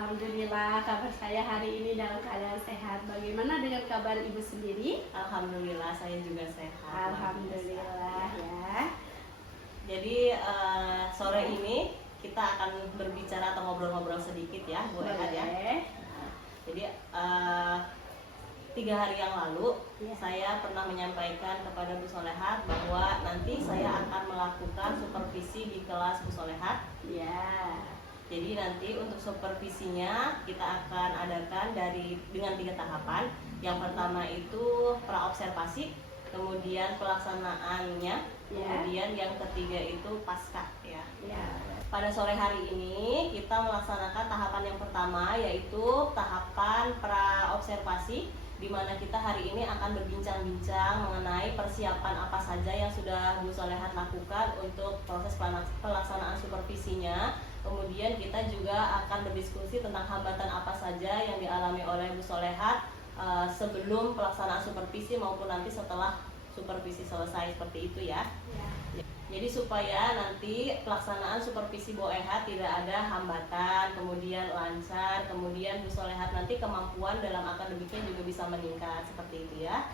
Alhamdulillah kabar saya hari ini dalam keadaan sehat. Bagaimana dengan kabar Ibu sendiri? Alhamdulillah saya juga sehat. Alhamdulillah ya. Jadi sore ini kita akan berbicara atau ngobrol-ngobrol sedikit ya, Bu Ehat ya. Jadi 3 hari yang lalu saya pernah menyampaikan kepada Bu Solehat bahwa nanti saya akan melakukan supervisi di kelas Bu Solehat. Ya. Jadi nanti untuk supervisinya kita akan adakan dengan 3 tahapan. Yang pertama itu praobservasi, kemudian pelaksanaannya, kemudian yang ketiga itu pasca ya. Pada sore hari ini kita melaksanakan tahapan yang pertama, yaitu tahapan praobservasi, di mana kita hari ini akan berbincang-bincang mengenai persiapan apa saja yang sudah Bu Solehat lakukan untuk proses pelaksanaan supervisinya. Kemudian kita juga akan berdiskusi tentang hambatan apa saja yang dialami oleh Bu Solehat sebelum pelaksanaan supervisi maupun nanti setelah supervisi selesai, seperti itu ya. Jadi supaya nanti pelaksanaan supervisi Bu Ehat tidak ada hambatan, kemudian lancar, kemudian Bu Solehat nanti kemampuan dalam akademiknya juga bisa meningkat, seperti itu ya.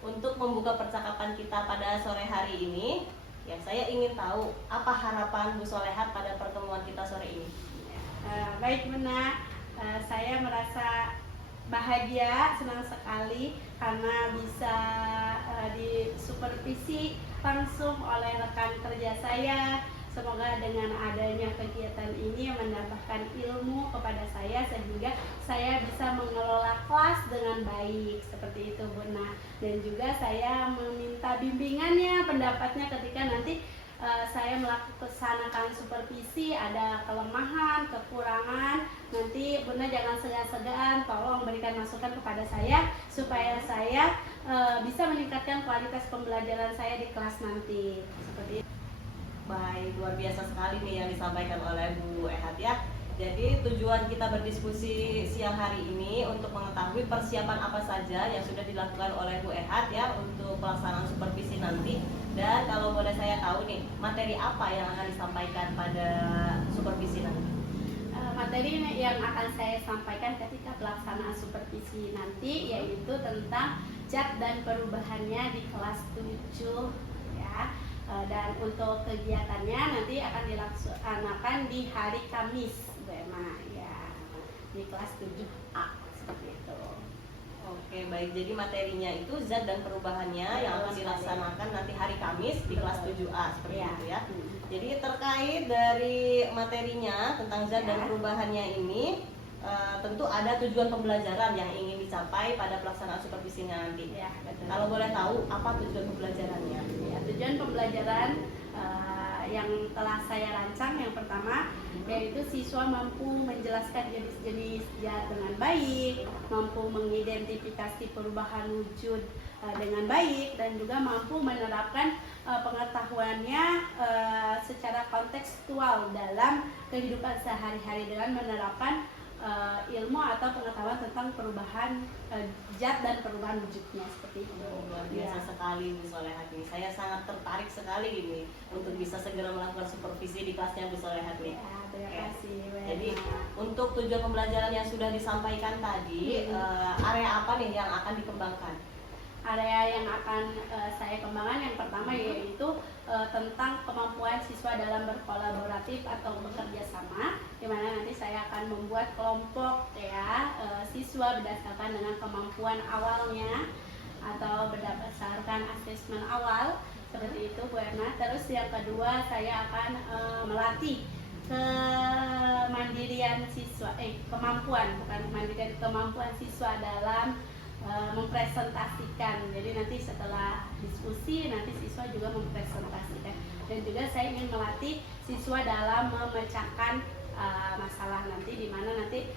Untuk membuka percakapan kita pada sore hari ini, ya saya ingin tahu apa harapan Bu Solehat pada pertemuan kita sore ini. Baik Bunda, saya merasa bahagia, senang sekali karena bisa disupervisi langsung oleh rekan kerja saya. Semoga dengan adanya kegiatan ini menambahkan ilmu kepada saya sehingga saya bisa mengelola kelas dengan baik, seperti itu Bunda. Dan juga saya meminta bimbingannya, pendapatnya ketika nanti saya melaksanakan supervisi, ada kelemahan, kekurangan, nanti Bunda jangan segan-segan, tolong berikan masukan kepada saya supaya saya bisa meningkatkan kualitas pembelajaran saya di kelas nanti, seperti itu. Baik, luar biasa sekali nih yang disampaikan oleh Bu Ehat ya. Jadi tujuan kita berdiskusi siang hari ini untuk mengetahui persiapan apa saja yang sudah dilakukan oleh Bu Ehat ya untuk pelaksanaan supervisi nanti. Dan kalau boleh saya tahu nih, materi apa yang akan disampaikan pada supervisi nanti? Materi yang akan saya sampaikan ketika pelaksanaan supervisi nanti yaitu tentang zat dan perubahannya di kelas 7 ya. Dan untuk kegiatannya nanti akan dilaksanakan di hari Kamis ya, di kelas 7A, seperti itu. Oke, baik. Jadi materinya itu zat dan perubahannya yang akan dilaksanakan nanti hari Kamis di kelas 7A, seperti itu ya. Jadi terkait dari materinya tentang zat dan perubahannya ini, tentu ada tujuan pembelajaran yang ingin dicapai pada pelaksanaan supervisinya nanti. Kalau boleh tahu apa tujuan pembelajarannya? Tujuan pembelajaran yang telah saya rancang yang pertama yaitu siswa mampu menjelaskan jenis-jenis zat dengan baik, mampu mengidentifikasi perubahan wujud dengan baik, dan juga mampu menerapkan pengetahuannya secara kontekstual dalam kehidupan sehari-hari dengan menerapkan ilmu atau pengetahuan tentang perubahan zat dan perubahan wujudnya, seperti itu. Luar biasa sekali Bu Solehat ini. Saya sangat tertarik sekali ini untuk bisa segera melakukan supervisi di kelasnya Bu Solehat ini. Terima kasih. Jadi untuk tujuan pembelajaran yang sudah disampaikan tadi, area apa nih yang akan dikembangkan? Area yang akan saya kembangkan yang pertama yaitu tentang kemampuan siswa dalam berkolaboratif atau bekerja sama, di mana nanti saya akan membuat kelompok ya siswa berdasarkan dengan kemampuan awalnya atau berdasarkan asesmen awal, seperti itu Bu Erna. Terus yang kedua saya akan melatih kemandirian siswa, kemampuan siswa dalam mempresentasikan. Jadi nanti setelah diskusi nanti siswa juga mempresentasikan, dan juga saya ingin melatih siswa dalam memecahkan masalah nanti, di mana nanti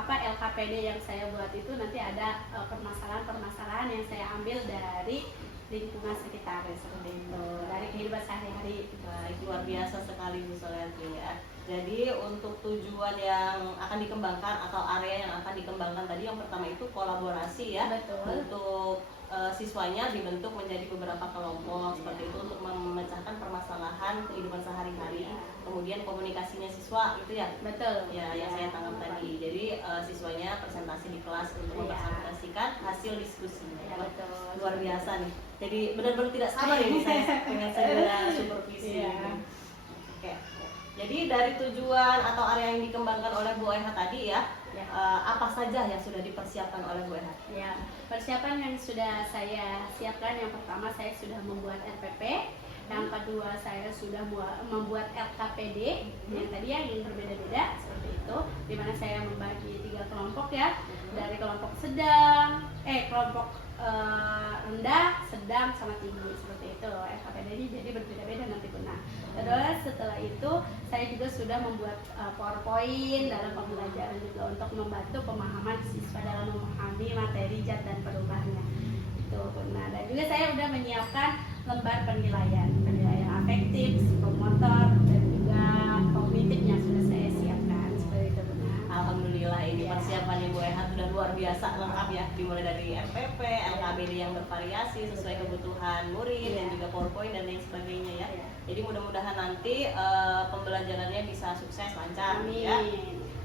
LKPD yang saya buat itu nanti ada permasalahan-permasalahan yang saya ambil dari lingkungan sekitar seperti itu dari kehidupan sehari-hari. Baik, luar biasa sekali Bu Soletri ya. Jadi untuk tujuan yang akan dikembangkan atau area yang akan dikembangkan tadi yang pertama itu kolaborasi ya. Betul. Untuk siswanya dibentuk menjadi beberapa kelompok seperti itu untuk memecahkan permasalahan kehidupan sehari-hari. Kemudian komunikasinya siswa itu ya. Betul. Ya, yang saya tangkap tadi. Jadi siswanya presentasi di kelas untuk mempresentasikan hasil diskusinya. Ya, betul. Luar biasa nih. Jadi benar-benar tidak sabar ini saya pengen segera supervisi. Iya. Oke. Jadi dari tujuan atau area yang dikembangkan oleh Bu Eha tadi ya, apa saja yang sudah dipersiapkan oleh Bu Eha? Ya, persiapan yang sudah saya siapkan yang pertama saya sudah membuat RPP, yang kedua saya sudah membuat LKPD, yang tadi yang berbeda-beda seperti itu, dimana saya membagi 3 kelompok ya, dari kelompok sedang, kelompok rendah, sedang, sama tinggi seperti itu. LKPD ini jadi berbeda-beda nanti guna. Terus setelah itu saya juga sudah membuat PowerPoint dalam pembelajaran juga untuk membantu pemahaman siswa dalam memahami materi zat dan perubahannya. Itu guna. Dan juga saya sudah menyiapkan lembar penilaian afektif, psikomotor, dan juga kognitif yang sudah saya siapkan seperti itu guna. Alhamdulillah ini persiapan Ibu Eha sudah luar biasa lengkap ya, dimulai dari MPP, LKBD yang bervariasi sesuai kebutuhan murid dan juga PowerPoint dan lain sebagainya ya. Jadi mudah-mudahan nanti pembelajarannya bisa sukses lancar. Amin. Ya.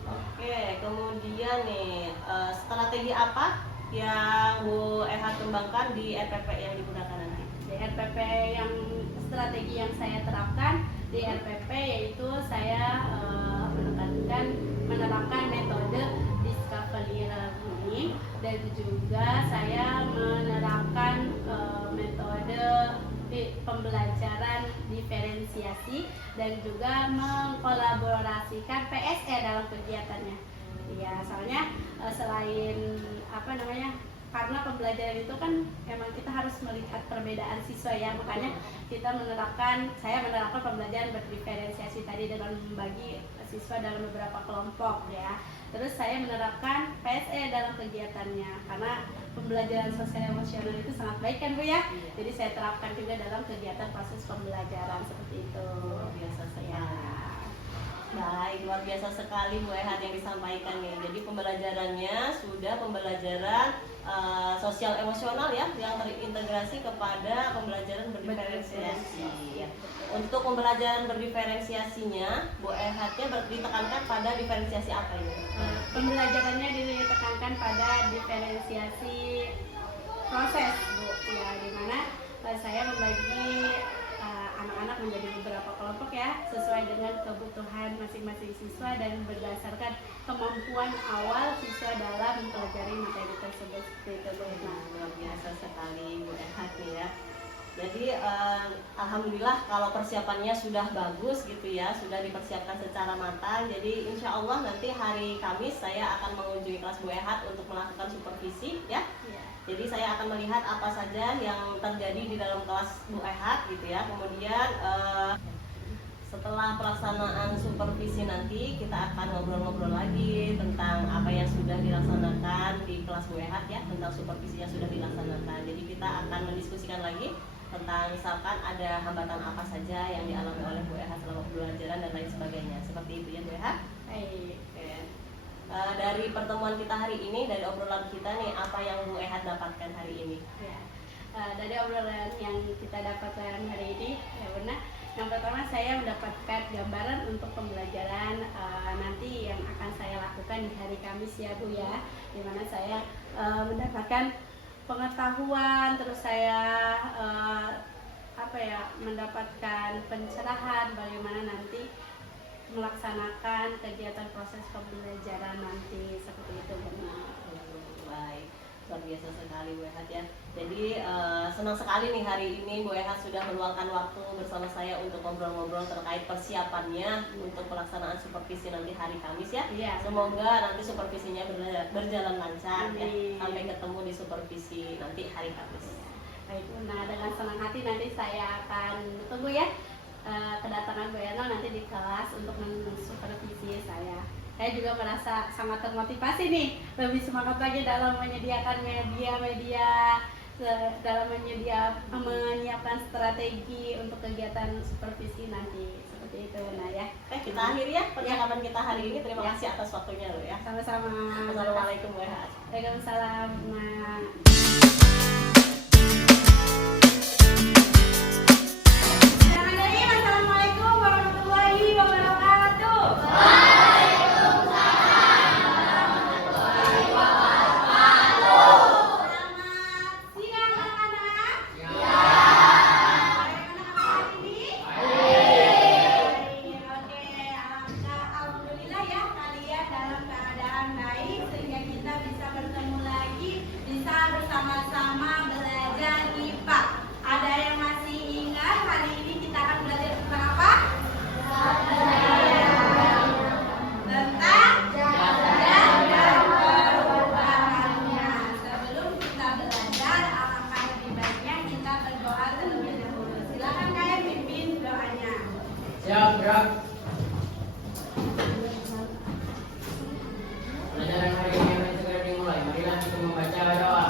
Oke, kemudian nih strategi apa yang Bu Eha kembangkan di RPP yang digunakan nanti? Di RPP yang strategi yang saya terapkan di RPP yaitu saya menerapkan metode discovery learning, dan juga saya menerapkan metode pembelajaran diferensiasi dan juga mengkolaborasikan PSE dalam kegiatannya. Ya, soalnya selain karena pembelajaran itu kan memang kita harus melihat perbedaan siswa ya, makanya saya menerapkan pembelajaran berdiferensiasi tadi dengan membagi siswa dalam beberapa kelompok ya. Terus saya menerapkan PSE dalam kegiatannya karena pembelajaran sosial emosional itu sangat baik kan Bu ya. Jadi saya terapkan juga dalam kegiatan proses pembelajaran seperti itu. Luar biasa sekali. Baik, luar biasa sekali Bu Eha yang disampaikan nih. Jadi pembelajarannya sudah pembelajaran sosial emosional ya, yang terintegrasi kepada pembelajaran berdiferensiasi. Ya. Untuk pembelajaran berdiferensiasinya, Bu Eha ditekankan pada diferensiasi apa ini? Pembelajarannya ditekankan pada diferensiasi proses Bu, ya, dimana saya membagi anak-anak menjadi beberapa kelompok ya, sesuai dengan kebutuhan masing-masing siswa dan berdasarkan kemampuan awal siswa dalam mempelajari materi tersebut. Luar biasa sekali Bu Eha ya. Jadi alhamdulillah kalau persiapannya sudah bagus gitu ya, sudah dipersiapkan secara matang. Jadi insya Allah nanti hari Kamis saya akan mengunjungi kelas Bu Eha untuk melakukan supervisi ya. Jadi saya akan melihat apa saja yang terjadi di dalam kelas Bu Eha gitu ya. Kemudian setelah pelaksanaan supervisi nanti kita akan ngobrol-ngobrol lagi tentang apa yang sudah dilaksanakan di kelas Bu Eha ya, tentang supervisi yang sudah dilaksanakan. Jadi kita akan mendiskusikan lagi tentang misalkan ada hambatan apa saja yang dialami oleh Bu Eha selama pembelajaran dan lain sebagainya. Seperti itu ya Bu Eha. Baik. Dari pertemuan kita hari ini, dari obrolan kita nih, apa yang Bu Eha dapatkan hari ini? Ya. Dari obrolan yang kita dapatkan hari ini, ya benar. Yang pertama saya mendapatkan gambaran untuk pembelajaran nanti yang akan saya lakukan di hari Kamis ya Bu ya, dimana saya mendapatkan pengetahuan, terus saya mendapatkan pencerahan bagaimana nanti melaksanakan kegiatan proses pembelajaran nanti seperti itu benar. Baik, luar biasa sekali Bu Eha ya. Jadi senang sekali nih hari ini Bu Eha sudah meluangkan waktu bersama saya untuk ngobrol-ngobrol terkait persiapannya untuk pelaksanaan supervisi nanti hari Kamis ya. Semoga nanti supervisinya berjalan lancar ya, sampai ketemu di supervisi nanti hari Kamis. Baik, nah dengan senang hati nanti saya akan tunggu ya kedatangan Bu Eno nanti di kelas untuk mensupervisi saya. Saya juga merasa sangat termotivasi nih, lebih semangat lagi dalam menyediakan media-media dalam menyiapkan strategi untuk kegiatan supervisi nanti seperti itu. Nah ya. Kita akhiri ya percakapan kita hari ini. Terima kasih atas waktunya lo ya. Sama-sama. Assalamualaikum warahmatullahi wabarakatuh. Waalaikumsalam. Assalamualaikum warahmatullahi wabarakatuh. Bersama-sama belajar IPA. Ada yang masih ingat hari ini kita akan belajar tentang apa? Tentang jadwal dan perubahannya. Sebelum kita belajar, alangkah lebih baiknya kita berdoa terlebih dahulu. Silakan Kak pimpin doanya. Siap, gerak. Pelajaran hari ini akan segera dimulai. Marilah kita membaca doa.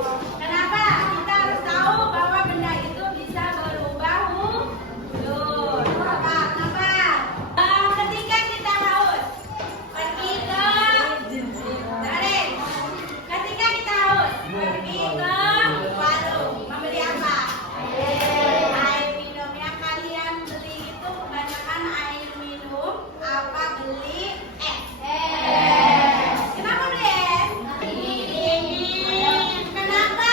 Kenapa? Kita harus tahu bahwa benda itu bisa berubah wujud. Kenapa? Ketika kita haus, pergi ke Darin. Ketika kita haus, pergi ke warung. Membeli apa? Air minum. Yang kalian beli itu kebanyakan air minum. Apa beli es? Kenapa beli es? Kenapa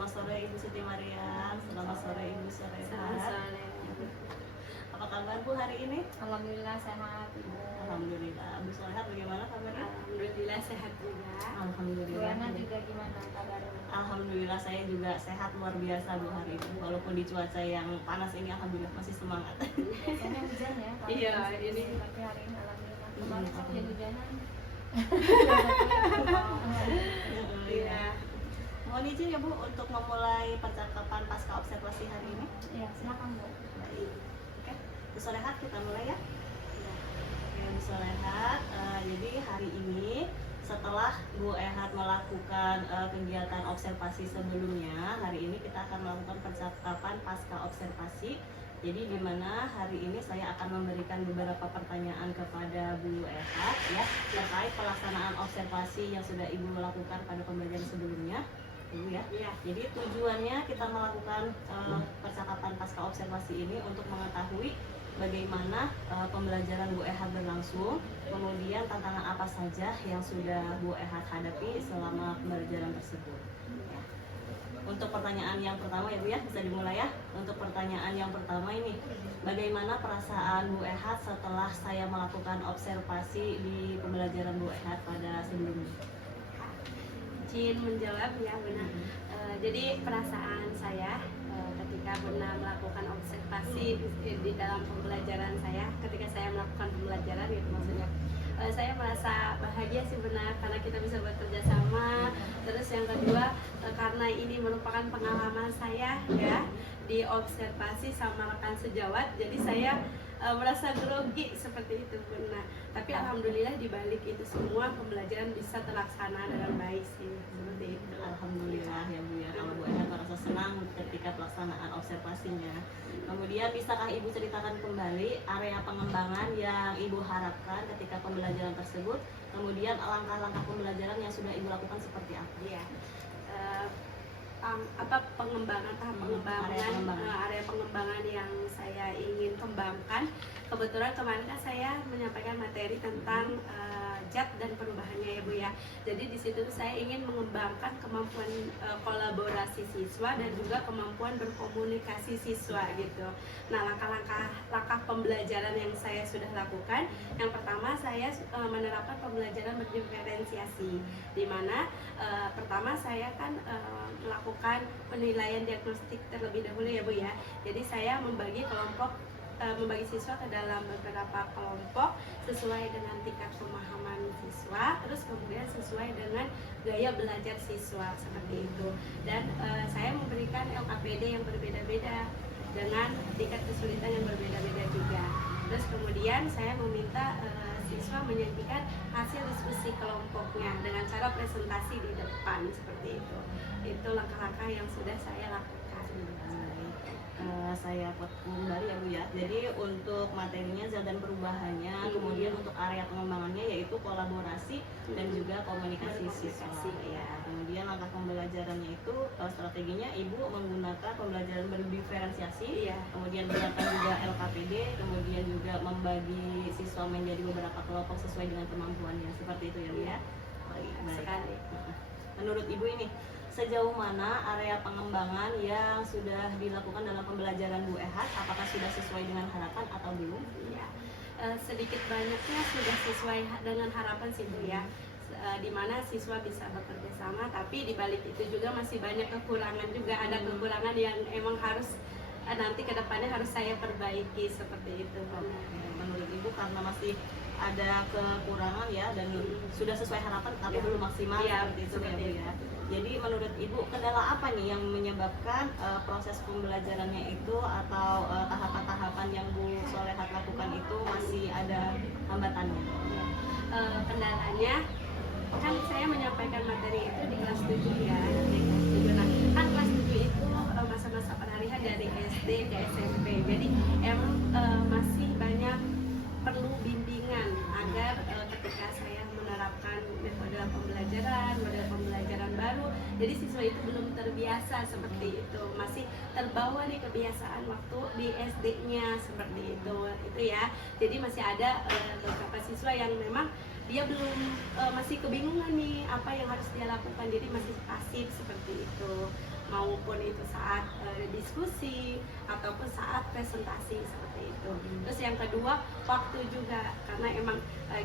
Selamat sore Ibu Siti Mariam. Selamat sore Ibu Selamat Sorehat. sore. Apa kabar Bu hari ini? Alhamdulillah sehat Ibu. Alhamdulillah. Bu Sorehat bagaimana kabarnya? Alhamdulillah sehat juga. Alhamdulillah. Buana juga gimana kabarnya? Alhamdulillah saya juga sehat luar biasa Bu hari ini. Walaupun di cuaca yang panas ini alhamdulillah masih semangat. Biasanya hujan ya. kalau Iya, di sini, ini. tapi hari ini alhamdulillah. Kemarin Iya. kan hujan-hujanan. Iya. Mohon izin ya Bu untuk memulai percakapan pasca observasi hari ini. Iya, silakan Bu. Baik. Oke, Bu Sorehat kita mulai ya. Oke, Bu Sorehat, jadi hari ini setelah Bu Ehat melakukan kegiatan observasi sebelumnya, hari ini kita akan melakukan percakapan pasca observasi. Jadi di mana hari ini saya akan memberikan beberapa pertanyaan kepada Bu Ehat ya terkait pelaksanaan observasi yang sudah Ibu lakukan pada pembelajaran sebelumnya. Ibu ya. Iya. Jadi tujuannya kita melakukan percakapan pasca observasi ini untuk mengetahui bagaimana pembelajaran Bu Ehat berlangsung, kemudian tantangan apa saja yang sudah Bu Ehat hadapi selama pembelajaran tersebut. Ya. Untuk pertanyaan yang pertama ya Bu ya, bisa dimulai ya. Untuk pertanyaan yang pertama ini, bagaimana perasaan Bu Ehat setelah saya melakukan observasi di pembelajaran Bu Ehat pada sebelumnya? Izin menjawab ya Bunda. Jadi perasaan saya ketika Bunda melakukan observasi di dalam pembelajaran saya, ketika saya melakukan pembelajaran gitu maksudnya, saya merasa bahagia sih benar karena kita bisa bekerja sama. Terus yang kedua karena ini merupakan pengalaman saya ya di observasi sama rekan sejawat, jadi saya merasa grogi seperti itu benar. Tapi alhamdulillah di balik itu semua pembelajaran bisa terlaksana dengan baik sih seperti itu. Alhamdulillah ya Bu ya, kalau Bu Ehat merasa senang ketika pelaksanaan observasinya. Kemudian bisakah Ibu ceritakan kembali area pengembangan yang Ibu harapkan ketika pembelajaran tersebut? Kemudian langkah-langkah pembelajaran yang sudah Ibu lakukan seperti apa? Iya. Tahap pengembangan area pengembangan yang saya ingin kembangkan. Kebetulan kemarin kan saya menyampaikan materi tentang zat dan perubahannya ya Bu ya. Jadi di situ saya ingin mengembangkan kemampuan kolaborasi siswa dan juga kemampuan berkomunikasi siswa gitu. Nah, langkah pembelajaran yang saya sudah lakukan, yang pertama saya menerapkan pembelajaran berdiferensiasi, di mana pertama saya kan melakukan penilaian diagnostik terlebih dahulu ya Bu ya. Jadi saya membagi siswa ke dalam beberapa kelompok sesuai dengan tingkat pemahaman siswa, terus kemudian sesuai dengan gaya belajar siswa seperti itu. Dan saya memberikan LKPD yang berbeda-beda dengan tingkat kesulitan yang berbeda-beda juga. Terus kemudian saya meminta siswa menyajikan hasil diskusi kelompoknya dengan cara presentasi di depan seperti itu. Itu langkah-langkah yang sudah saya lakukan. Saya potong dari ya Bu ya. Jadi untuk materinya zat dan perubahannya, kemudian untuk area pengembangannya yaitu kolaborasi dan juga komunikasi siswa. Ya. Kemudian langkah pembelajarannya itu strateginya Ibu menggunakan pembelajaran berdiferensiasi, kemudian menggunakan juga LKPD, kemudian juga membagi siswa menjadi beberapa kelompok sesuai dengan kemampuannya. Seperti itu ya Bu ya. Baik. Sekali. Menurut Ibu ini sejauh mana area pengembangan yang sudah dilakukan dalam pembelajaran Bu Ehat? Apakah sudah sesuai dengan harapan atau belum? Ya, sedikit banyaknya sudah sesuai dengan harapan sih Bu ya. Di mana siswa bisa bekerja sama, tapi di balik itu juga masih banyak kekurangan juga. Ada kekurangan yang emang harus nanti ke depannya harus saya perbaiki seperti itu. Menurut Ibu karena masih ada kekurangan ya dan sudah sesuai harapan tapi belum maksimal seperti itu ya Bu ya. Jadi menurut Ibu kendala apa nih yang menyebabkan proses pembelajarannya itu atau tahapan-tahapan yang Bu Sorehat lakukan itu masih ada hambatannya? Kendalanya kan saya menyampaikan materi itu di kelas 7 ya, di kelas 7. Nah, kan kelas 7 itu masa-masa peralihan dari SD ke SMP. Jadi emang masih banyak perlu bimbingan agar ketika saya menerapkan metode pembelajaran baru, jadi siswa itu belum terbiasa seperti itu, masih terbawa nih kebiasaan waktu di SD-nya seperti itu ya. Jadi masih ada beberapa siswa yang memang dia belum masih kebingungan nih apa yang harus dia lakukan, jadi masih pasif seperti itu. maupun itu saat diskusi ataupun saat presentasi seperti itu. Terus yang kedua, waktu juga, karena emang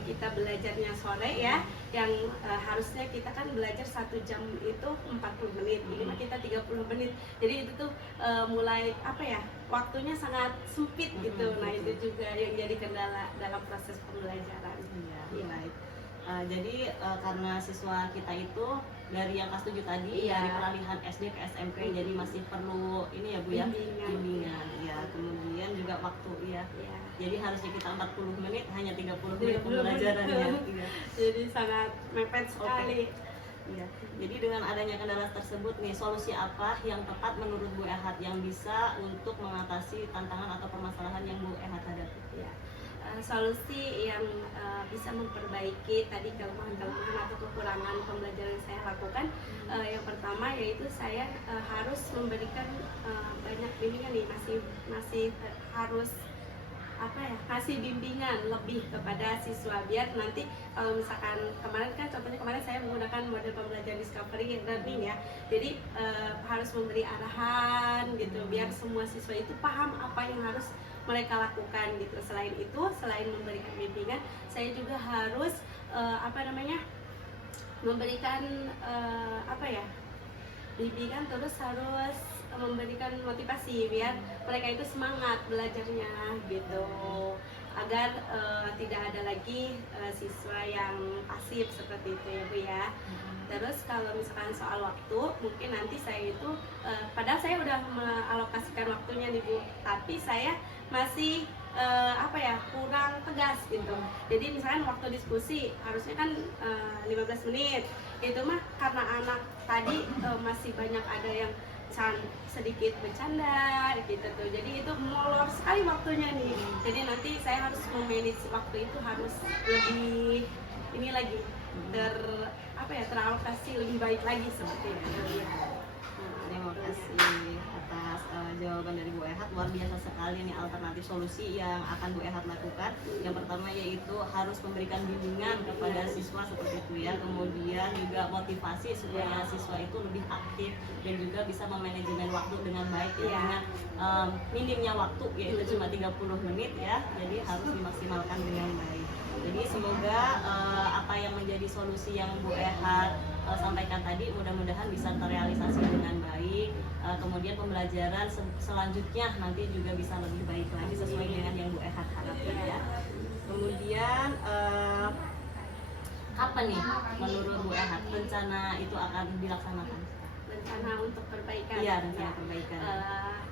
kita belajarnya sore ya, yang harusnya kita kan belajar 1 jam itu 40 menit, ini mah kita 30 menit. Jadi itu tuh mulai apa ya, waktunya sangat sempit gitu. Nah itu juga yang jadi kendala dalam proses pembelajaran. Iya, baik. Jadi karena siswa kita itu dari yang kelas 7 tadi, Iya. dari peralihan SD ke SMP, jadi masih perlu ini ya Bu ya, bimbingan. Ya, kemudian juga waktu ya. Iya. Jadi harusnya kita 40 menit, hanya 30 menit pembelajarannya. Iya. Jadi sangat mepet sekali. Iya. Jadi dengan adanya kendala tersebut nih, solusi apa yang tepat menurut Bu Ehat yang bisa untuk mengatasi tantangan atau permasalahan yang Bu Ehat hadapi? Ya. Solusi yang bisa memperbaiki tadi kelemahan-kelemahan atau kekurangan pembelajaran yang saya lakukan, yang pertama yaitu saya harus memberikan banyak bimbingan nih, masih harus apa ya, kasih bimbingan lebih kepada siswa, biar nanti kalau misalkan kemarin kan contohnya kemarin saya menggunakan model pembelajaran discovery learning ya, jadi harus memberi arahan gitu biar semua siswa itu paham apa yang harus mereka lakukan gitu. Selain itu, selain memberikan bimbingan, saya juga harus memberikan bimbingan, terus harus memberikan motivasi biar mereka itu semangat belajarnya gitu, agar tidak ada lagi siswa yang pasif seperti itu ya Bu ya. Terus kalau misalkan soal waktu, mungkin nanti saya itu padahal saya udah mengalokasikan waktunya nih Bu, tapi saya masih kurang tegas gitu. Jadi misalkan waktu diskusi harusnya kan 15 menit, itu mah karena anak tadi masih banyak ada yang sedikit bercanda gitu tuh, jadi itu molor sekali waktunya nih. Jadi nanti saya harus memanage waktu itu, harus lebih ini lagi teralokasi lebih baik lagi seperti itu. Terima kasih atas jawaban dari Bu Ehat. Luar biasa sekali nih alternatif solusi yang akan Bu Ehat lakukan. Yang pertama yaitu harus memberikan bimbingan kepada siswa seperti itu ya. Kemudian juga motivasi supaya siswa itu lebih aktif dan juga bisa memanajemen waktu dengan baik ya, dengan minimnya waktu yaitu cuma 30 menit ya. Jadi harus dimaksimalkan dengan baik. Jadi semoga apa yang menjadi solusi yang Bu Ehat sampaikan tadi mudah-mudahan bisa terrealisasi dengan baik. Kemudian pembelajaran selanjutnya nanti juga bisa lebih baik lagi sesuai dengan yang Bu Ehat harapkan ya. Kemudian kapan nih menurut Bu Ehat rencana itu akan dilaksanakan? Rencana untuk perbaikan. Iya, rencana perbaikan.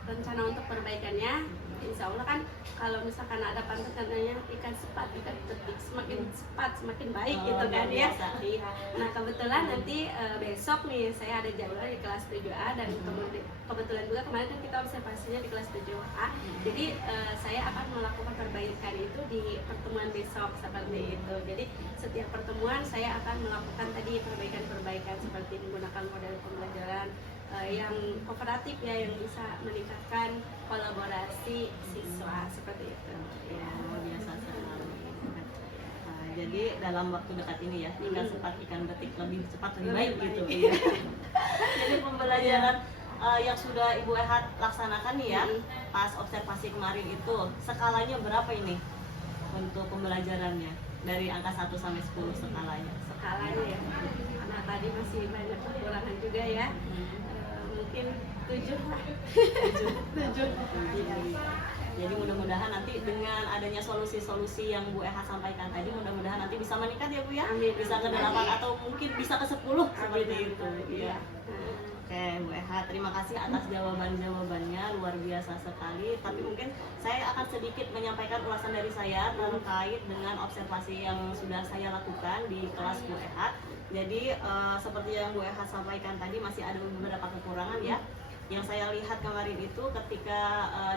Rencana untuk perbaikannya, insya Allah kan kalau misalkan ada pantun katanya ikan cepat ikan tetik, semakin cepat semakin baik gitu kan ya. Iya. Nah kebetulan nanti besok nih saya ada jadwal di kelas 7A, dan kebetulan juga kemarin kan kita observasinya di kelas 7A. Jadi saya akan melakukan perbaikan itu di pertemuan besok seperti itu. Jadi setiap pertemuan saya akan melakukan tadi perbaikan-perbaikan seperti menggunakan model pembelajaran yang kooperatif ya, yang bisa meningkatkan kolaborasi siswa seperti itu. Ya, luar biasa sekali. Jadi dalam waktu dekat ini ya, ikan cepat ikan betik, lebih cepat lebih baik gitu. Iya. Jadi pembelajaran yang sudah Ibu Ehat laksanakan nih ya, pas observasi kemarin itu skalanya berapa ini untuk pembelajarannya dari angka 1 sampai 10 skalanya? Skalanya ya, karena tadi masih banyak kekurangan juga ya. Mungkin 7 lah. 7. Jadi mudah-mudahan nanti dengan adanya solusi-solusi yang Bu Ehat sampaikan tadi, mudah-mudahan nanti bisa meningkat ya Bu ya. Amin. Bisa ke 8 atau mungkin bisa ke 10 seperti itu. Iya. Oke Bu Ehat, terima kasih atas jawaban-jawabannya, luar biasa sekali. Tapi mungkin saya akan sedikit menyampaikan ulasan dari saya terkait dengan observasi yang sudah saya lakukan di kelas Bu Ehat. Jadi seperti yang Bu Ehat sampaikan tadi, masih ada beberapa kekurangan ya. Yang saya lihat kemarin itu ketika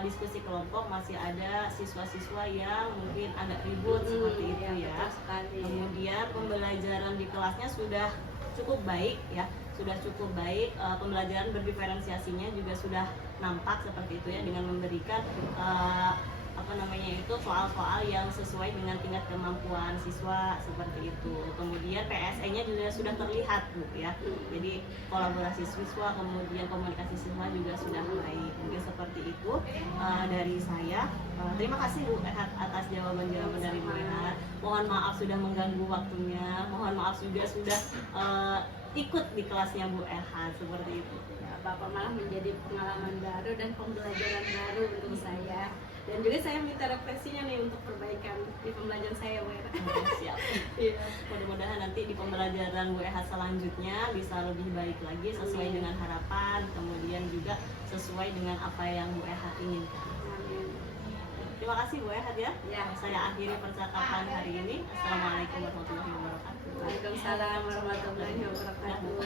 diskusi kelompok masih ada siswa-siswa yang mungkin agak ribut seperti itu ya. Kemudian pembelajaran di kelasnya sudah cukup baik ya, sudah cukup baik. Pembelajaran berdiferensiasinya juga sudah nampak seperti itu ya, dengan memberikan soal-soal yang sesuai dengan tingkat kemampuan siswa seperti itu. Kemudian PSE-nya juga sudah terlihat Bu ya. Jadi kolaborasi siswa, kemudian komunikasi siswa juga sudah baik. Mungkin seperti itu dari saya. Terima kasih Bu Erhat atas jawaban-jawaban dari Bu Erhat. Mohon maaf sudah mengganggu waktunya. Mohon maaf juga sudah ikut di kelasnya Bu Erhat seperti itu. Ya, Bapak malah menjadi pengalaman baru dan pembelajaran baru untuk saya. Dan juga saya minta refleksinya nih untuk perbaikan di pembelajaran saya, Bu Erhat. Siap. Iya. Mudah-mudahan nanti di pembelajaran Bu Erhat selanjutnya bisa lebih baik lagi sesuai dengan harapan, kemudian juga sesuai dengan apa yang Bu Erhat inginkan. Amin. Terima kasih Bu Erhat ya. Ya. Saya akhiri percakapan hari ini. Assalamualaikum warahmatullahi wabarakatuh. Waalaikumsalam warahmatullahi wabarakatuh.